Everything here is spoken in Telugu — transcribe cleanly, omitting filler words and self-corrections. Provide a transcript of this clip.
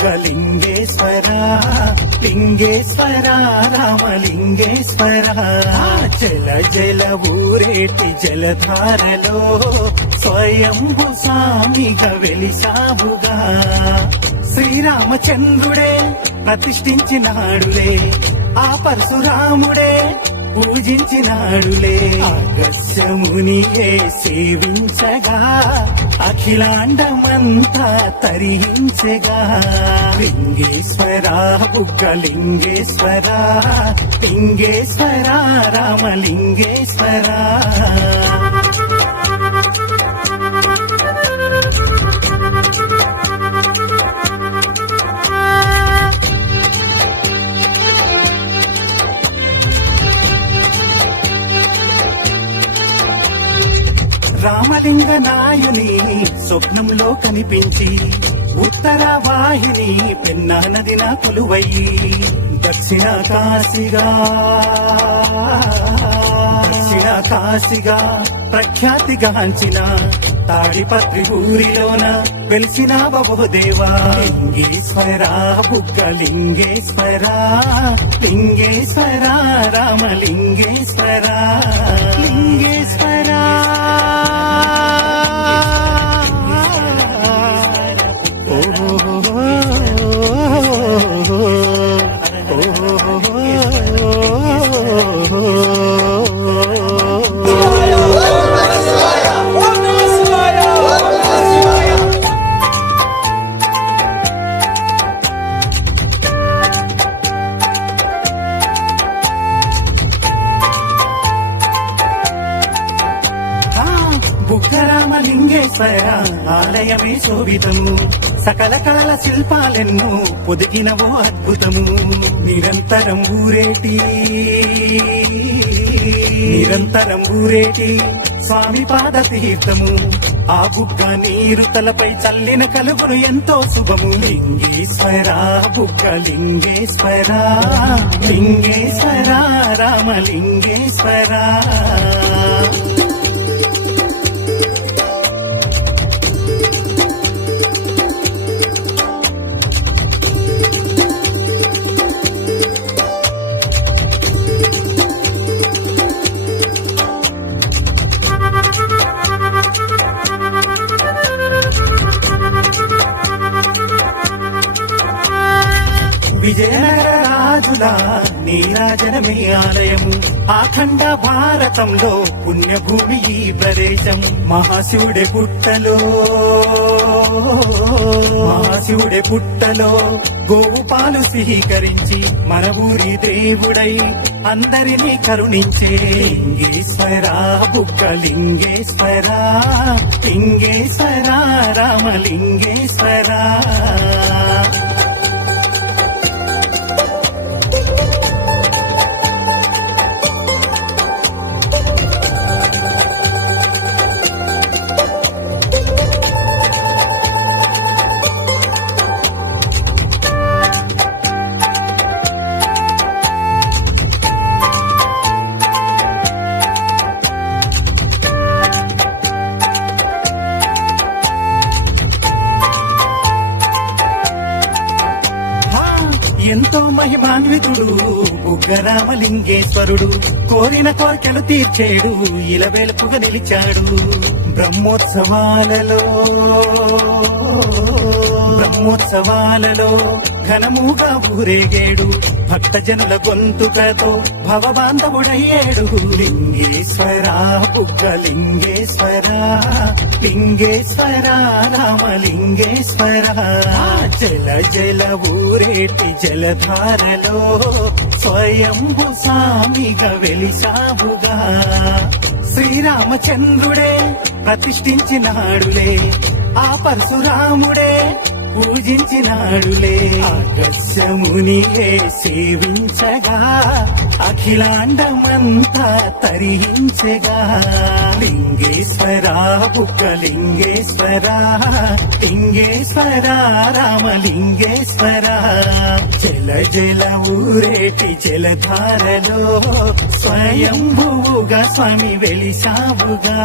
బుగ్గలింగేశ్వర లింగేశ్వర రామలింగేశ్వర జల జల ఊరేటి జలధారలో స్వయంభు స్వామిగా వెలిసావుగా శ్రీరామచంద్రుడే ప్రతిష్ఠించినాడులే ఆ పరశురాముడే పూజించినాడులే అగస్యమునియే సేవించగా అఖిలాండమంతా తరించగా లింగేశ్వర బుగ్గలింగేశ్వర లింగేశ్వర రామలింగేశ్వర రామలింగ నాయుని స్వప్నంలో కనిపించి ఉత్తర వాహిని పెన్నా నదిన కొలువయ్యి దక్షిణ కాశీగా ప్రఖ్యాతిగాంచిన తాడిపత్రి ఊరిలోన వెలిసిన బహుదేవా లింగేశ్వర బుగ్గలింగేశ్వర లింగేశ్వర రామలింగేశ్వర లింగేశ్వర బుగ్గరామలింగేశ్వర ఆలయమే శోభితము సకల కళల శిల్పాలెన్నో పొదిగినవో అద్భుతము నిరంతరం ఊరేటి స్వామి పాద తీర్థము ఆ బుగ్గ నీరు తలపై చల్లిన కలుగును ఎంతో శుభము లింగేశ్వర బుగ్గలింగేశ్వర లింగేశ్వర రామలింగేశ్వర విజయనగర రాజుల నీరాజనమే ఆలయము అఖండ భారతంలో పుణ్యభూమి ఈ ప్రదేశం మహాశివుడే పుట్టలో గోవు పాలు స్వీకరించి మన ఊరి దేవుడై అందరినీ కరుణించే లింగేశ్వర బుగ్గలింగేశ్వర లింగేశ్వర రామలింగేశ్వర ఎంతో మహిమాన్వితుడు బుగ్గరామలింగేశ్వరుడు కోరిన కోరికలు తీర్చేడు ఇలవేలుపుగా నిలిచాడు బ్రహ్మోత్సవాలలో ఘనముగా ఊరేగేడు భక్తజనుల గొంతుకతో భవబాంధవుడయ్యేడు లింగేశ్వర బుగ్గలింగేశ్వర లింగేశ్వర రామలింగేశ్వర జల జల ఊరేటి జలధారలో స్వయంభు స్వామిగా వెలిసావుగా శ్రీరామచంద్రుడే ప్రతిష్ఠించినాడులే ఆ పరశురాముడే పూజించినాడులే అగస్యమునియే సేవించగా అఖిలాండమంతా తరించగా లింగేశ్వర బుగ్గలింగేశ్వర లింగేశ్వర రామలింగేశ్వర జల జల ఊరేటి జలధారలో స్వయంభువుగా స్వామి వెలిసావుగా